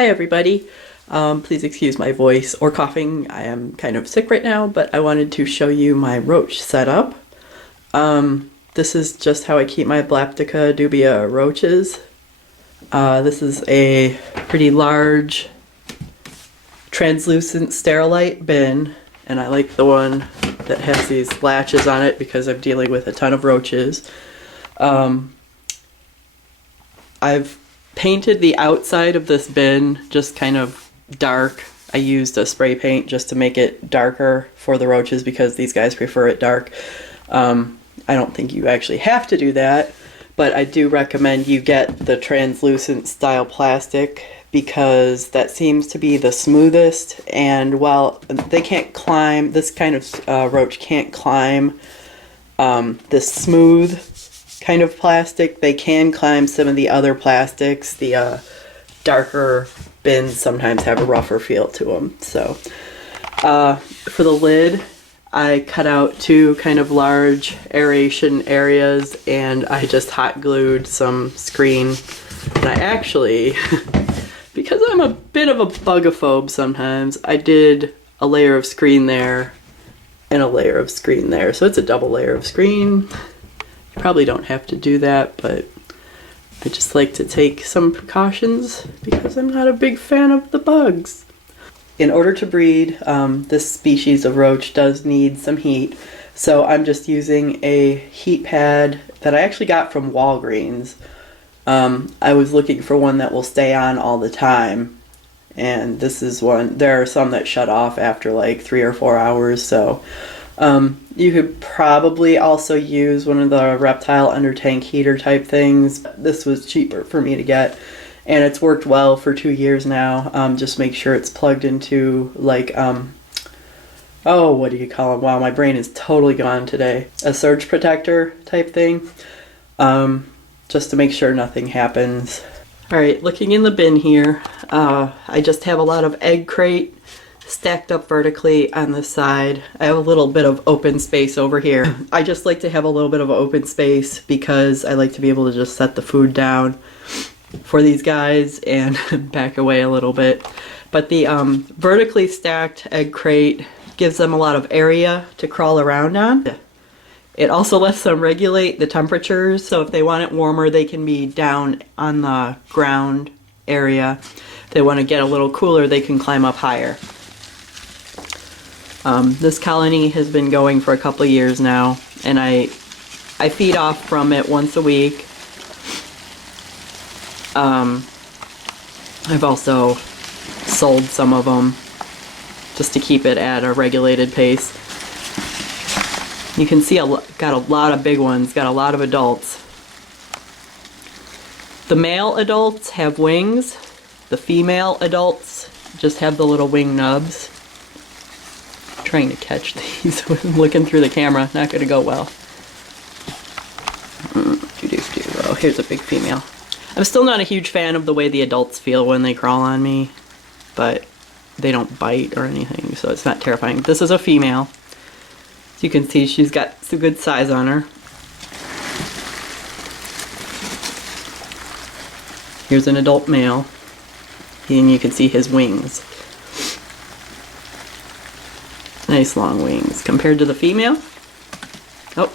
Hi everybody. Please excuse my voice or coughing. I am kind of sick right now, but I wanted to show you my roach setup. This is just how I keep my Blaptica dubia roaches. This is a pretty large translucent sterilite bin, and I like the one that has these latches on it because I'm dealing with a ton of roaches. I've painted the outside of this bin just kind of dark. I used a spray paint just to make it darker for the roaches because these guys prefer it dark. I don't think you actually have to do that, but I do recommend you get the translucent style plastic because that seems to be the smoothest, and while they can't climb, this kind of roach can't climb this smooth kind of plastic, they can climb some of the other plastics. The darker bins sometimes have a rougher feel to them. So for the lid, I cut out two kind of large aeration areas and I just hot glued some screen. And I actually, because I'm a bit of a bugaphobe sometimes, I did a layer of screen there and a layer of screen there. So it's a double layer of screen. You probably don't have to do that, but I just like to take some precautions because I'm not a big fan of the bugs. In order to breed, this species of roach does need some heat, so I'm just using a heat pad that I actually got from Walgreens. I was looking for one that will stay on all the time, and this is one. There are some that shut off after like 3 or 4 hours, so you could probably also use one of the reptile under tank heater type things. This was cheaper for me to get, and it's worked well for 2 years now. Just make sure it's plugged into like, oh, what do you call it? Wow, my brain is totally gone today. A surge protector type thing, just to make sure nothing happens. All right, looking in the bin here, I just have a lot of egg crate stacked up vertically on this side. I have a little bit of open space over here. I just like to have a little bit of open space because I like to be able to just set the food down for these guys and back away a little bit. But the vertically stacked egg crate gives them a lot of area to crawl around on. It also lets them regulate the temperatures, so if they want it warmer, they can be down on the ground area. If they want to get a little cooler, they can climb up higher. This colony has been going for a couple of years now, and I feed off from it once a week. I've also sold some of them just to keep it at a regulated pace. You can see got a lot of big ones, got a lot of adults. The male adults have wings. The female adults just have the little wing nubs. Trying to catch these when looking through the camera, not going to go well. Oh, here's a big female. I'm still not a huge fan of the way the adults feel when they crawl on me, but they don't bite or anything, so it's not terrifying. This is a female. As you can see, she's got some good size on her. Here's an adult male, and you can see his wings. Nice long wings compared to the female. Oh,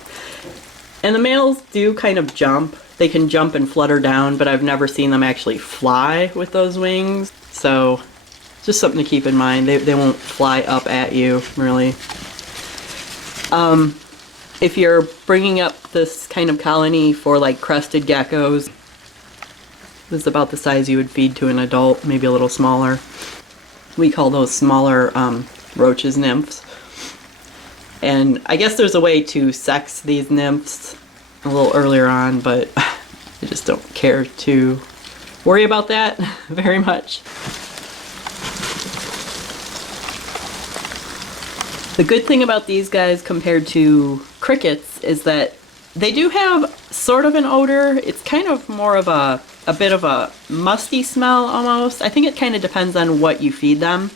and the males do kind of jump. They can jump and flutter down, but I've never seen them actually fly with those wings. So just something to keep in mind. They won't fly up at you, really. If you're bringing up this kind of colony for like crested geckos, this is about the size you would feed to an adult, maybe a little smaller. We call those smaller roaches nymphs. And I guess there's a way to sex these nymphs a little earlier on, but I just don't care to worry about that very much. The good thing about these guys compared to crickets is that they do have sort of an odor. It's kind of more of a bit of a musty smell almost. I think it kind of depends on what you feed them.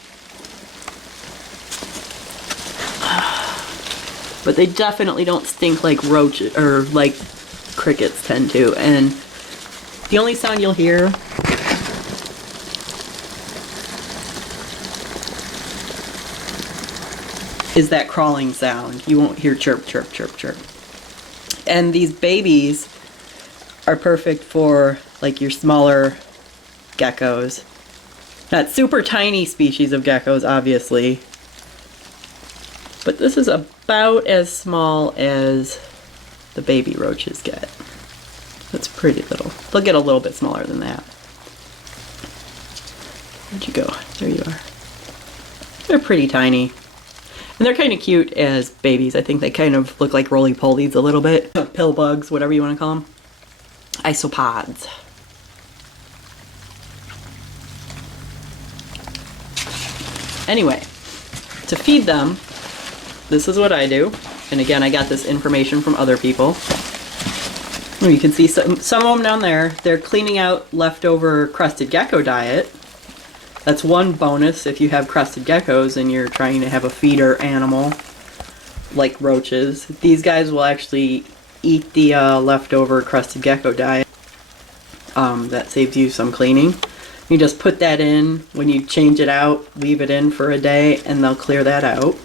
But they definitely don't stink like roaches or like crickets tend to. And the only sound you'll hear is that crawling sound. You won't hear chirp, chirp, chirp, chirp. And these babies are perfect for like your smaller geckos. Not super tiny species of geckos, obviously. But this is about as small as the baby roaches get. That's pretty little. They'll get a little bit smaller than that. Where'd you go? There you are. They're pretty tiny. And they're kind of cute as babies. I think they kind of look like roly-polies a little bit. Pill bugs, whatever you want to call them. Isopods. Anyway, to feed them, this is what I do. And again, I got this information from other people. You can see some of them down there. They're cleaning out leftover crested gecko diet. That's one bonus if you have crested geckos and you're trying to have a feeder animal like roaches. These guys will actually eat the leftover crested gecko diet. That saves you some cleaning. You just put that in when you change it out, leave it in for a day, and they'll clear that out.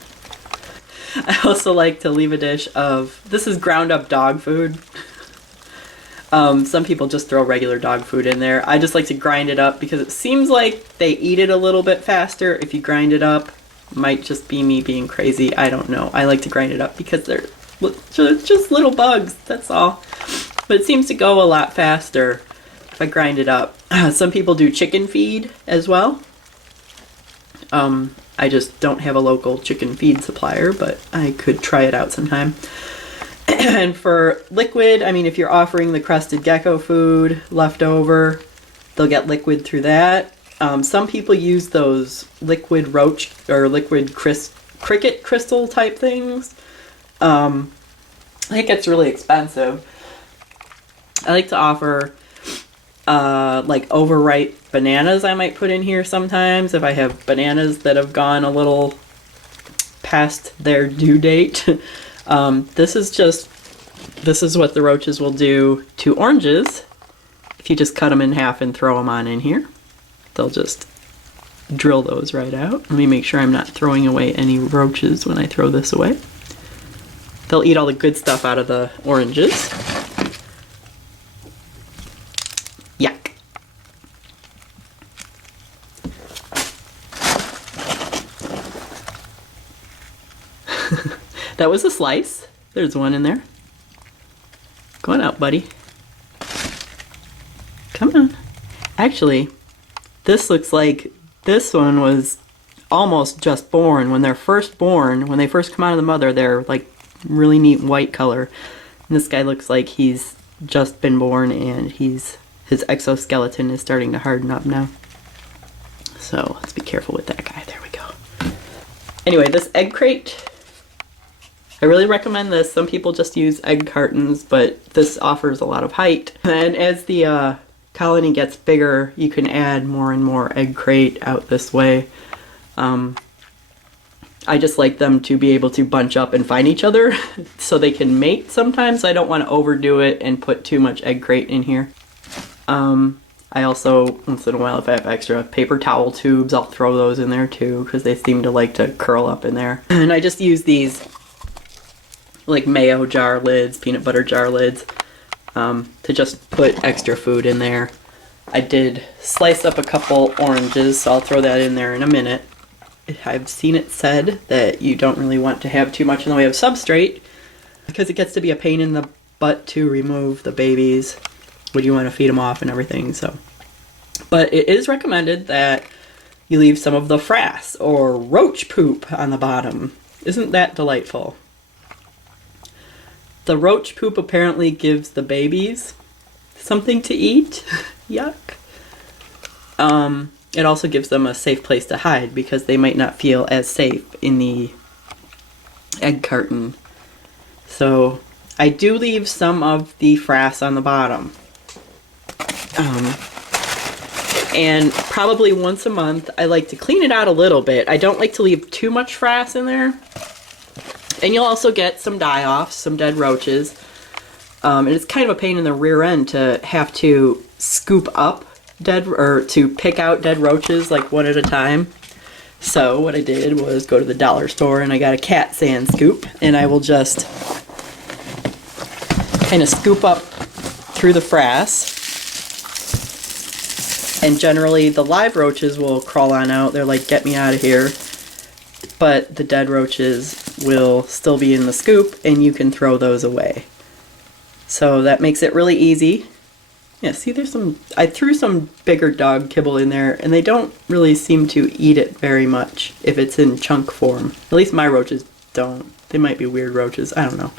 I also like to leave a dish of, this is ground up dog food. Some people just throw regular dog food in there. I just like to grind it up because it seems like they eat it a little bit faster if you grind it up. Might just be me being crazy. I don't know. I like to grind it up because they're just little bugs. That's all. But it seems to go a lot faster if I grind it up. Some people do chicken feed as well. I just don't have a local chicken feed supplier, but I could try it out sometime. And for liquid, I mean, if you're offering the crested gecko food left over, they'll get liquid through that. Some people use those liquid roach or liquid cricket crystal type things. I think it's really expensive. I like to offer like overripe bananas I might put in here sometimes if I have bananas that have gone a little past their due date. This is what the roaches will do to oranges. If you just cut them in half and throw them on in here, they'll just drill those right out. Let me make sure I'm not throwing away any roaches when I throw this away. They'll eat all the good stuff out of the oranges. Yuck. That was a slice. There's one in there. Go on out, buddy. Come on. Actually, this looks like this one was almost just born. When they're first born, when they first come out of the mother, they're like really neat white color. And this guy looks like he's just been born and his exoskeleton is starting to harden up now. So let's be careful with that guy. There we go. Anyway, this egg crate, I really recommend this. Some people just use egg cartons, but this offers a lot of height. And as the colony gets bigger, you can add more and more egg crate out this way. I just like them to be able to bunch up and find each other so they can mate sometimes. I don't want to overdo it and put too much egg crate in here. I also, once in a while, if I have extra paper towel tubes, I'll throw those in there too because they seem to like to curl up in there. And I just use these like mayo jar lids, peanut butter jar lids, to just put extra food in there. I did slice up a couple oranges, so I'll throw that in there in a minute. I've seen it said that you don't really want to have too much in the way of substrate because it gets to be a pain in the butt to remove the babies when you want to feed them off and everything. So, but it is recommended that you leave some of the frass or roach poop on the bottom. Isn't that delightful? The roach poop apparently gives the babies something to eat. Yuck. It also gives them a safe place to hide because they might not feel as safe in the egg carton. So I do leave some of the frass on the bottom. And probably once a month I like to clean it out a little bit. I don't like to leave too much frass in there. And you'll also get some die-offs, some dead roaches. And it's kind of a pain in the rear end to have to scoop up to pick out dead roaches like one at a time. So what I did was go to the dollar store and I got a cat sand scoop, and I will just kind of scoop up through the frass. And generally the live roaches will crawl on out. They're like, get me out of here. But the dead roaches will still be in the scoop and you can throw those away. So that makes it really easy. Yeah, see, I threw some bigger dog kibble in there and they don't really seem to eat it very much if it's in chunk form. At least my roaches don't. They might be weird roaches, I don't know.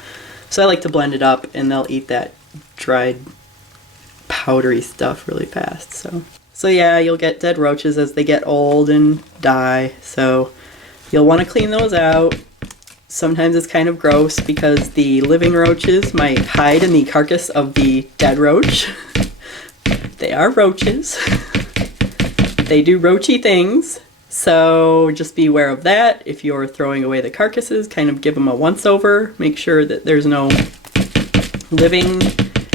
So I like to blend it up and they'll eat that dried powdery stuff really fast. So yeah, you'll get dead roaches as they get old and die. So you'll want to clean those out. Sometimes it's kind of gross because the living roaches might hide in the carcass of the dead roach. They are roaches. They do roachy things. So just be aware of that. If you're throwing away the carcasses, kind of give them a once over. Make sure that there's no living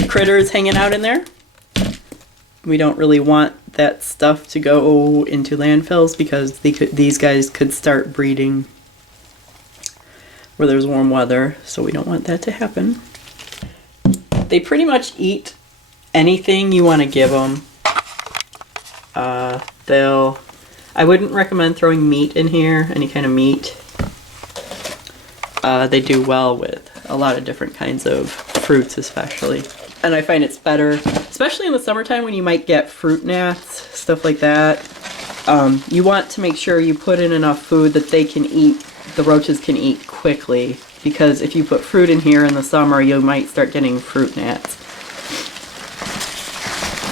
critters hanging out in there. We don't really want that stuff to go into landfills because these guys could start breeding where there's warm weather, so we don't want that to happen. They pretty much eat anything you want to give them. I wouldn't recommend throwing meat in here, any kind of meat. They do well with a lot of different kinds of fruits especially. And I find it's better, especially in the summertime when you might get fruit gnats, stuff like that. You want to make sure you put in enough food that they can eat, the roaches can eat quickly, because if you put fruit in here in the summer, you might start getting fruit gnats.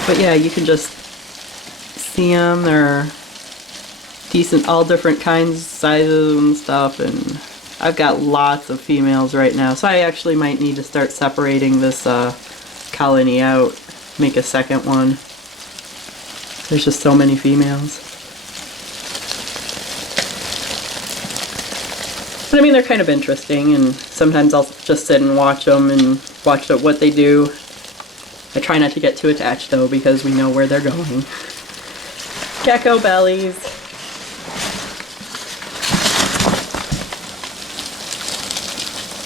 But yeah, you can just see them, they're decent, all different kinds, sizes and stuff, and I've got lots of females right now, so I actually might need to start separating this colony out, make a second one. There's just so many females. But I mean, they're kind of interesting, and sometimes I'll just sit and watch them and watch what they do. I try not to get too attached though, because we know where they're going. Gecko bellies.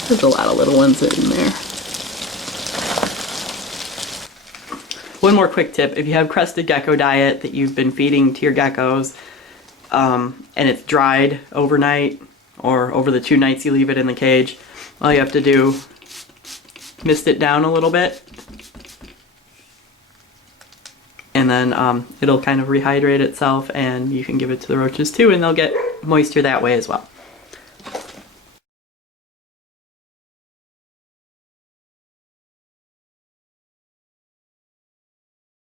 There's a lot of little ones in there. One more quick tip, if you have crested gecko diet that you've been feeding to your geckos, and it's dried overnight, or over the 2 nights you leave it in the cage, all you have to do, mist it down a little bit, and then it'll kind of rehydrate itself, and you can give it to the roaches too, and they'll get moisture that way as well.